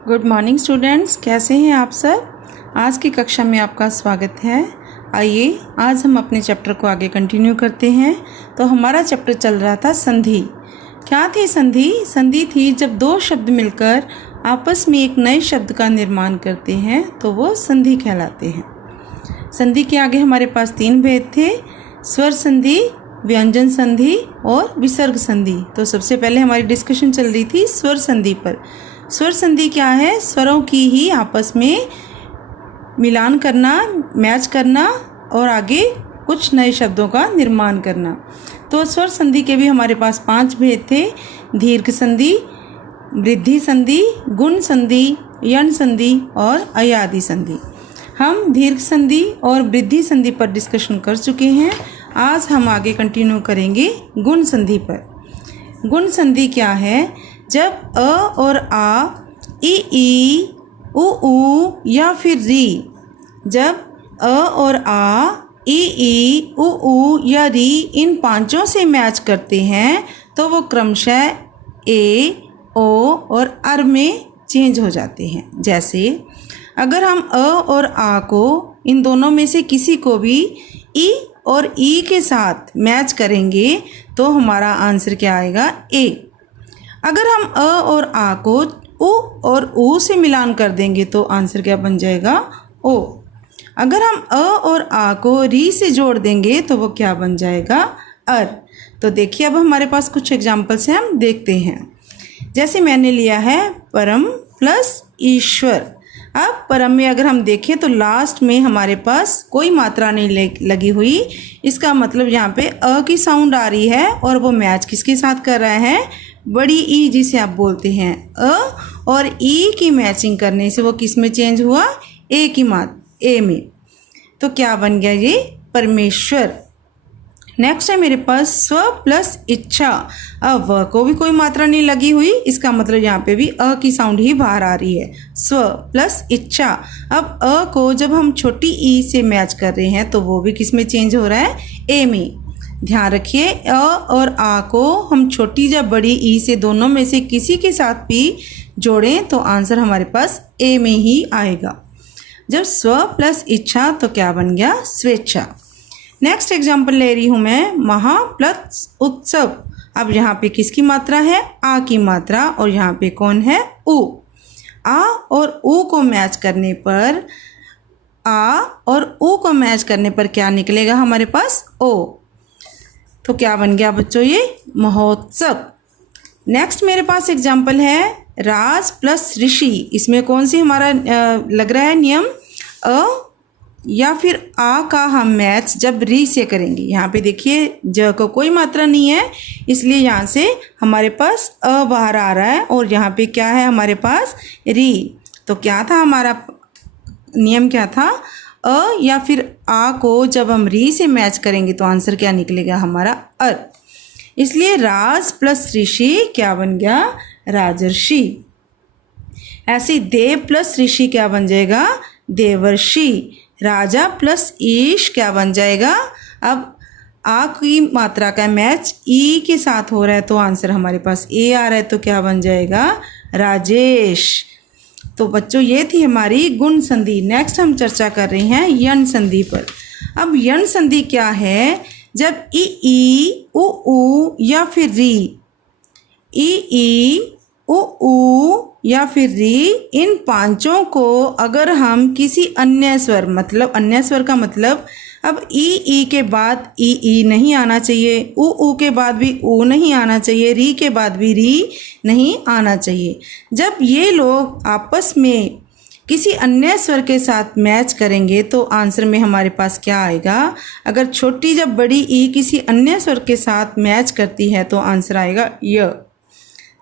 Good morning students, कैसे हैं आप सब। आज की कक्षा में आपका स्वागत है। आइए आज हम अपने चैप्टर को आगे कंटिन्यू करते हैं। तो हमारा चैप्टर चल रहा था संधि। क्या थी संधि? संधि थी जब दो शब्द मिलकर आपस में एक नए शब्द का निर्माण करते हैं तो वो संधि कहलाते हैं। संधि के आगे हमारे पास तीन भेद थे, स्वर संधि, व्यंजन संधि और विसर्ग संधि। तो सबसे पहले हमारी डिस्कशन चल रही थी स्वर संधि पर। स्वर संधि क्या है? स्वरों की ही आपस में मिलान करना, मैच करना और आगे कुछ नए शब्दों का निर्माण करना। तो स्वर संधि के भी हमारे पास 5 भेद थे, दीर्घ संधि, वृद्धि संधि, गुण संधि, यण संधि और अयादि संधि। हम दीर्घ संधि और वृद्धि संधि पर डिस्कशन कर चुके हैं। आज हम आगे कंटिन्यू करेंगे गुण संधि पर। गुण संधि क्या है? जब अ और आ, ई, उ या फिर री, जब अ और आ, ई, उ या री इन पांचों से मैच करते हैं तो वो क्रमशः ए, ओ और अर में चेंज हो जाते हैं। जैसे अगर हम अ और आ को, इन दोनों में से किसी को भी ई और ई के साथ मैच करेंगे तो हमारा आंसर क्या आएगा? ए। अगर हम अ और आ को उ और ऊ से मिलान कर देंगे तो आंसर क्या बन जाएगा? ओ। अगर हम अ और आ को री से जोड़ देंगे तो वो क्या बन जाएगा? अर। तो देखिए अब हमारे पास कुछ एग्जाम्पल्स हैं, हम देखते हैं। जैसे मैंने लिया है परम प्लस ईश्वर। अब परम में अगर हम देखें तो लास्ट में हमारे पास कोई मात्रा नहीं लगी हुई। इसका मतलब यहाँ पे अ की साउंड आ रही है और वो मैच किसके साथ कर रहा है? बड़ी ई, जिसे आप बोलते हैं अ और ई की मैचिंग करने से वो किस में चेंज हुआ? ए की ए में। तो क्या बन गया ये? परमेश्वर। नेक्स्ट है मेरे पास स्व प्लस इच्छा। अब व को भी कोई मात्रा नहीं लगी हुई, इसका मतलब यहाँ पे भी अ की साउंड ही बाहर आ रही है। स्व प्लस इच्छा। अब अ को जब हम छोटी ई से मैच कर रहे हैं तो वो भी किस में चेंज हो रहा है? ए में। ध्यान रखिए अ और आ को हम छोटी या बड़ी ई से दोनों में से किसी के साथ भी जोड़ें तो आंसर हमारे पास ए में ही आएगा। जब स्व प्लस इच्छा तो क्या बन गया? स्वेच्छा। नेक्स्ट एग्जाम्पल ले रही हूँ मैं, महा प्लस उत्सव। अब यहाँ पे किसकी मात्रा है? आ की मात्रा। और यहाँ पे कौन है? उ। आ और उ को मैच करने पर, आ और उ को मैच करने पर क्या निकलेगा हमारे पास? ओ। तो क्या बन गया बच्चों? ये महोत्सव। नेक्स्ट मेरे पास एग्जाम्पल है राज प्लस ऋषि। इसमें कौन सी हमारा लग रहा है नियम? अ या फिर आ का हम मैच जब री से करेंगे। यहाँ पे देखिए ज को कोई मात्रा नहीं है, इसलिए यहाँ से हमारे पास अ बाहर आ रहा है और यहाँ पे क्या है हमारे पास? री। तो क्या था हमारा नियम? क्या था? अ या फिर आ को जब हम री से मैच करेंगे तो आंसर क्या निकलेगा हमारा? अर। इसलिए राज प्लस ऋषि क्या बन गया? राजर्षि। ऐसे देव प्लस ऋषि क्या बन जाएगा? देवर्षि। राजा प्लस ईश क्या बन जाएगा? अब आ की मात्रा का मैच ई के साथ हो रहा है तो आंसर हमारे पास ए आ रहा है, तो क्या बन जाएगा? राजेश। तो बच्चों ये थी हमारी गुण संधि। नेक्स्ट हम चर्चा कर रहे हैं यण संधि पर। अब यण संधि क्या है? जब ई, उ या फिर री, ई, उ या फिर री इन पांचों को अगर हम किसी अन्य स्वर, मतलब अन्य स्वर का मतलब अब ई के बाद ई नहीं आना चाहिए, उ के बाद भी उ नहीं आना चाहिए, री के बाद भी री नहीं आना चाहिए। जब ये लोग आपस में किसी अन्य स्वर के साथ मैच करेंगे तो आंसर में हमारे पास क्या आएगा? अगर छोटी जब बड़ी ई किसी अन्य स्वर के साथ मैच करती है तो आंसर आएगा य।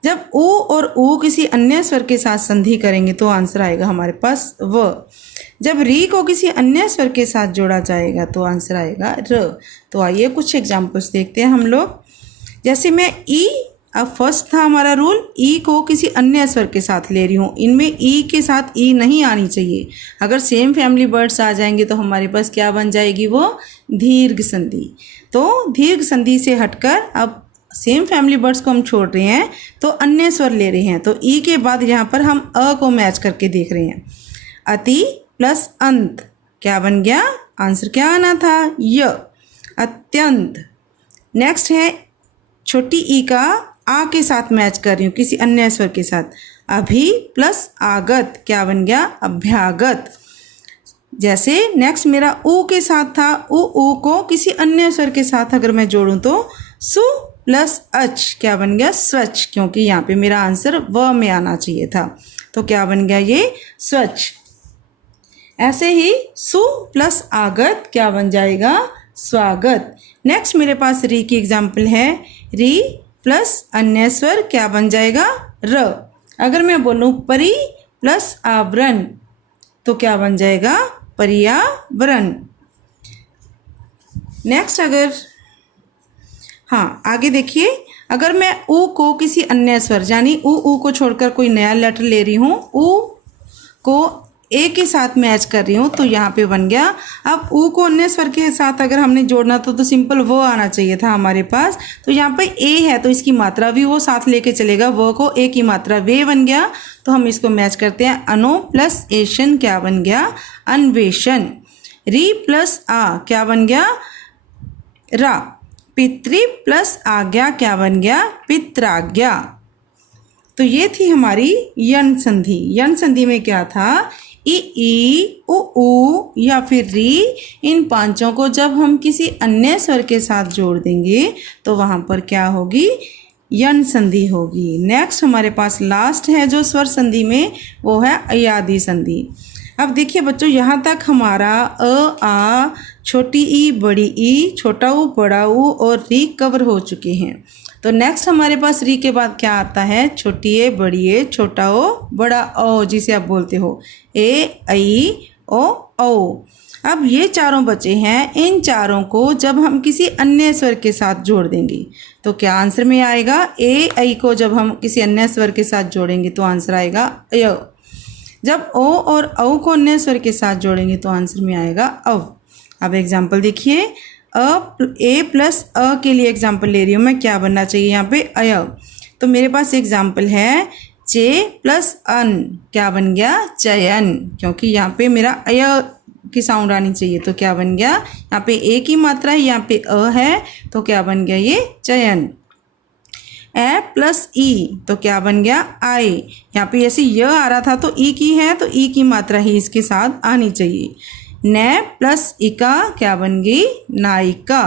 जब उ और ऊ किसी अन्य स्वर के साथ संधि करेंगे तो आंसर आएगा हमारे पास व। जब री को किसी अन्य स्वर के साथ जोड़ा जाएगा तो आंसर आएगा र। तो आइए कुछ एग्जाम्पल्स देखते हैं हम लोग। जैसे मैं ई, अब फर्स्ट था हमारा रूल, ई को किसी अन्य स्वर के साथ ले रही हूँ। इनमें ई के साथ ई नहीं आनी चाहिए। अगर सेम फैमिली वर्ड्स आ जाएंगे तो हमारे पास क्या बन जाएगी? वो दीर्घ संधि। तो दीर्घ संधि से हटकर अब सेम फैमिली वर्ड्स को हम छोड़ रहे हैं तो अन्य स्वर ले रहे हैं। तो ई के बाद यहाँ पर हम अ को मैच करके देख रहे हैं। अति प्लस अंत क्या बन गया, आंसर क्या आना था, य, अत्यंत। नेक्स्ट है छोटी ई का आ के साथ मैच कर रही हूँ किसी अन्य स्वर के साथ। अभी प्लस आगत क्या बन गया, अभ्यागत। जैसे नेक्स्ट मेरा ऊ के साथ था, ऊ को किसी अन्य स्वर के साथ अगर मैं जोड़ूं तो सु प्लस अच क्या बन गया, स्वच्छ, क्योंकि यहाँ पे मेरा आंसर व में आना चाहिए था। तो क्या बन गया ये, स्वच्छ। ऐसे ही सु प्लस आगत क्या बन जाएगा, स्वागत। नेक्स्ट मेरे पास री की एग्जाम्पल है। री प्लस अन्य स्वर क्या बन जाएगा, र। अगर मैं बोलूँ परी प्लस आवरण तो क्या बन जाएगा, पर्यावरण। नेक्स्ट अगर आगे देखिए, अगर मैं ऊ को किसी अन्य स्वर यानी ऊ को छोड़कर कोई नया लेटर ले रही हूँ, ऊ को ए के साथ मैच कर रही हूँ तो यहाँ पे बन गया। अब ऊ को अन्य स्वर के साथ अगर हमने जोड़ना तो सिंपल वो आना चाहिए था हमारे पास। तो यहाँ पे ए है तो इसकी मात्रा भी वो साथ लेके चलेगा, वो को ए की मात्रा वे बन गया। तो हम इसको मैच करते हैं। अनो प्लस एशन क्या बन गया, अन्वेषण। री प्लस आ क्या बन गया, रा। पितृ प्लस आज्ञा क्या बन गया, पित्राज्ञा। तो ये थी हमारी यन संधि। यन संधि में क्या था, ई उ या फिर री, इन पांचों को जब हम किसी अन्य स्वर के साथ जोड़ देंगे तो वहाँ पर क्या होगी, यन संधि होगी। नेक्स्ट हमारे पास लास्ट है जो स्वर संधि में, वो है अयादि संधि। अब देखिए बच्चों, यहाँ तक हमारा अ, आ, छोटी ई, बड़ी ई, छोटा ऊ, बड़ा ऊ और री कवर हो चुके हैं। तो नेक्स्ट हमारे पास री के बाद क्या आता है, छोटी ए, बड़ी ए, छोटा ओ, बड़ा ओ, जिसे आप बोलते हो ए, आई, ओ, औ। अब ये चारों बचे हैं, इन चारों को जब हम किसी अन्य स्वर के साथ जोड़ देंगे तो क्या आंसर में आएगा, ए, आई को जब हम किसी अन्य स्वर के साथ जोड़ेंगे तो आंसर आएगा य। जब ओ और औ को अन्य स्वर के साथ जोड़ेंगे तो आंसर में आएगा अव। अब एग्जाम्पल देखिए, ए प्लस अ के लिए एग्जाम्पल ले रही हूँ मैं, क्या बनना चाहिए यहाँ पे, अय। तो मेरे पास एग्जाम्पल है, चे प्लस अन क्या बन गया, चयन, क्योंकि यहाँ पे मेरा अय की साउंड आनी चाहिए। तो क्या बन गया, यहाँ पे ए की मात्रा है, यहाँ पे अ है, तो क्या बन गया ये, चयन। ए प्लस ई तो क्या बन गया, आए। यहाँ पे ऐसे य आ रहा था तो ई की है तो ई की मात्रा ही इसके साथ आनी चाहिए। नै प्लस इका क्या बन गई, नायिका।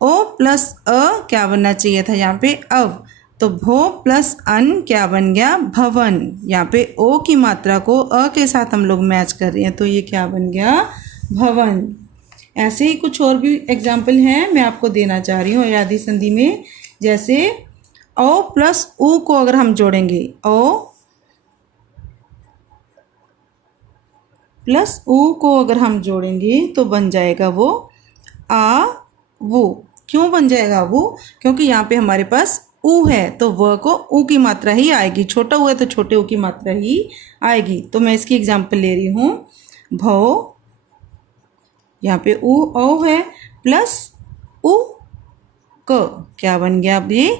ओ प्लस अ क्या बनना चाहिए था यहाँ पे, अव। तो भो प्लस अन क्या बन गया, भवन। यहाँ पे ओ की मात्रा को अ के साथ हम लोग मैच कर रहे हैं तो ये क्या बन गया, भवन। ऐसे ही कुछ और भी एग्जाम्पल हैं मैं आपको देना चाह रही हूँ अयादि संधि में। जैसे ओ प्लस ऊ को अगर हम जोड़ेंगे, ओ प्लस ऊ को अगर हम जोड़ेंगे तो बन जाएगा वो आ, वो। क्यों बन जाएगा वो, क्योंकि यहाँ पे हमारे पास ऊ है तो व को ऊ की मात्रा ही आएगी, छोटा ऊ है तो छोटे ऊ की मात्रा ही आएगी। तो मैं इसकी एग्जाम्पल ले रही हूँ, भो, यहाँ पे ऊ औ है, प्लस ऊ क क्या बन गया, अब ये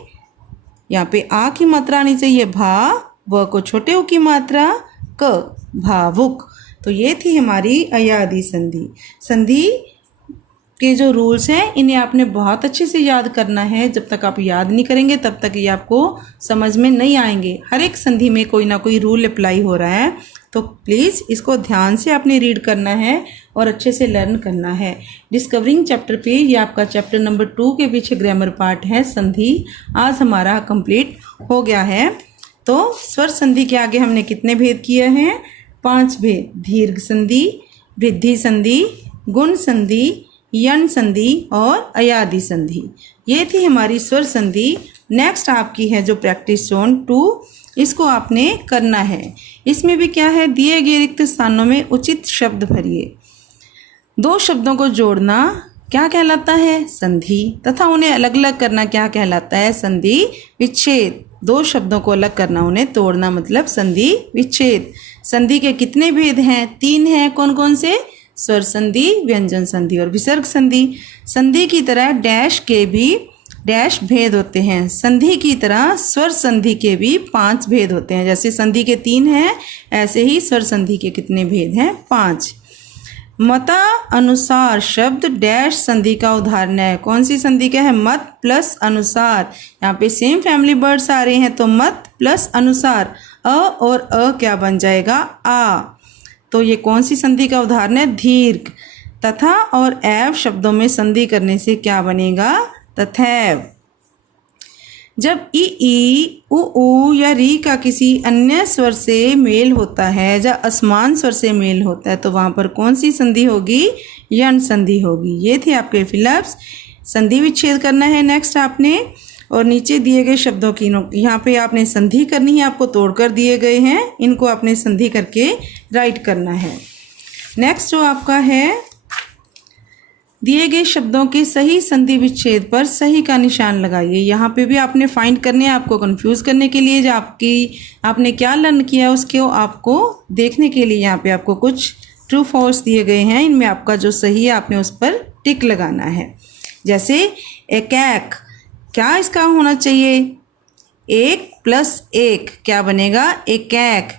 यहाँ पे आ की मात्रा आनी चाहिए, भा, व को छोटे ऊ की मात्रा, क, भावुक। तो ये थी हमारी अयादि संधि। संधि के जो रूल्स हैं इन्हें आपने बहुत अच्छे से याद करना है। जब तक आप याद नहीं करेंगे तब तक ये आपको समझ में नहीं आएंगे। हर एक संधि में कोई ना कोई रूल अप्लाई हो रहा है, तो प्लीज़ इसको ध्यान से आपने रीड करना है और अच्छे से लर्न करना है। डिस्कवरिंग चैप्टर पे ये आपका चैप्टर नंबर 2 के पीछे ग्रामर पार्ट है संधि, आज हमारा कंप्लीट हो गया है। तो स्वर संधि के आगे हमने कितने भेद किए हैं, 5 भेद। दीर्घ संधि, वृद्धि संधि, गुण संधि, यन संधि और अयादि संधि। ये थी हमारी स्वर संधि। नेक्स्ट आपकी है जो प्रैक्टिस जोन 2, इसको आपने करना है। इसमें भी क्या है, दिए गए रिक्त स्थानों में उचित शब्द भरिए। 2 शब्दों को जोड़ना क्या कहलाता है, संधि, तथा उन्हें अलग अलग करना क्या कहलाता है, संधि विच्छेद। 2 शब्दों को अलग करना, उन्हें तोड़ना मतलब संधि विच्छेद। संधि के कितने भेद हैं, 3 हैं। कौन कौन से, स्वर संधि, व्यंजन संधि और विसर्ग संधि। संधि की तरह डैश के भी डैश भेद होते हैं। संधि की तरह स्वर संधि के भी 5 भेद होते हैं। जैसे संधि के 3 हैं, ऐसे ही स्वर संधि के कितने भेद हैं? 5। मता अनुसार शब्द डैश संधि का उदाहरण है। कौन सी संधि का है? मत प्लस अनुसार। यहाँ पे सेम फैमिली वर्ड्स आ रहे हैं, तो मत प्लस अनुसार, अ और अ क्या बन जाएगा? आ। तो ये कौन सी संधि का उदाहरण है? दीर्घ। तथा और एव शब्दों में संधि करने से क्या बनेगा? तथैव। जब ई उ या री का किसी अन्य स्वर से मेल होता है या असमान स्वर से मेल होता है तो वहाँ पर कौन सी संधि होगी? यण संधि होगी। ये थे आपके फिलअप्स। संधि विच्छेद करना है नेक्स्ट आपने, और नीचे दिए गए शब्दों की यहाँ पे आपने संधि करनी है, आपको तोड़कर दिए गए हैं, इनको आपने संधि करके राइट करना है। नेक्स्ट जो आपका है, दिए गए शब्दों के सही संधि विच्छेद पर सही का निशान लगाइए। यहाँ पे भी आपने फाइंड करने हैं, आपको कंफ्यूज करने के लिए, जो आपने क्या लर्न किया उसको आपको देखने के लिए यहाँ पे आपको कुछ ट्रू फॉल्स दिए गए हैं। इनमें आपका जो सही है आपने उस पर टिक लगाना है। जैसे एक, क्या इसका होना चाहिए? 1 + 1 क्या बनेगा? एक।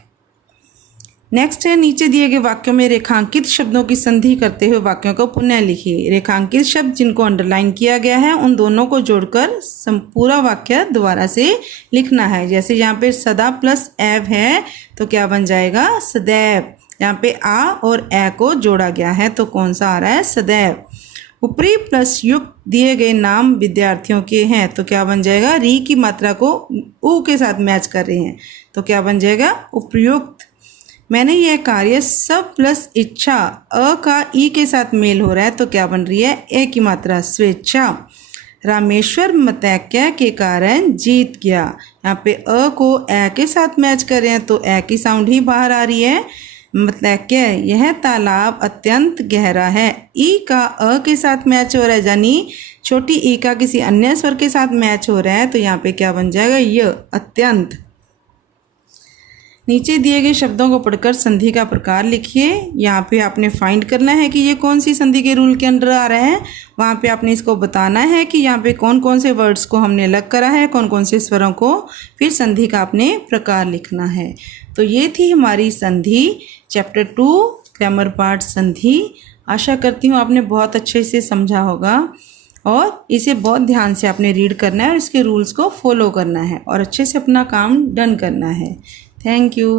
नेक्स्ट है, नीचे दिए गए वाक्यों में रेखांकित शब्दों की संधि करते हुए वाक्यों को पुनः लिखिए। रेखांकित शब्द जिनको अंडरलाइन किया गया है उन दोनों को जोड़कर पूरा वाक्य दोबारा से लिखना है। जैसे यहाँ पे सदा प्लस एव है तो क्या बन जाएगा? सदैव। यहाँ पे आ और ए को जोड़ा गया है तो कौन सा आ रहा है? सदैव। ऊपरी प्लस युक्त दिए गए नाम विद्यार्थियों के हैं तो क्या बन जाएगा? री की मात्रा को ऊ के साथ मैच कर रहे हैं तो क्या बन जाएगा? उपयुक्त। मैंने यह कार्य सब प्लस इच्छा, अ का ई के साथ मेल हो रहा है तो क्या बन रही है? ए की मात्रा, स्वेच्छा। रामेश्वर मतैक्य के कारण जीत गया। यहाँ पे अ को ए के साथ मैच कर रहे हैं तो ए की साउंड ही बाहर आ रही है। मतैक्य, यह तालाब अत्यंत गहरा है। ई का अ के साथ मैच हो रहा है, यानी छोटी ई का किसी अन्य स्वर के साथ मैच हो रहा है तो यहाँ पे क्या बन जाएगा? य, अत्यंत। नीचे दिए गए शब्दों को पढ़कर संधि का प्रकार लिखिए। यहाँ पे आपने फाइंड करना है कि ये कौन सी संधि के रूल के अंडर आ रहा है। वहाँ पे आपने इसको बताना है कि यहाँ पे कौन कौन से वर्ड्स को हमने अलग करा है, कौन कौन से स्वरों को, फिर संधि का आपने प्रकार लिखना है। तो ये थी हमारी संधि, चैप्टर 2 ग्रामर पार्ट संधि। आशा करती हूँ आपने बहुत अच्छे से समझा होगा और इसे बहुत ध्यान से आपने रीड करना है और इसके रूल्स को फॉलो करना है और अच्छे से अपना काम डन करना है। Thank you.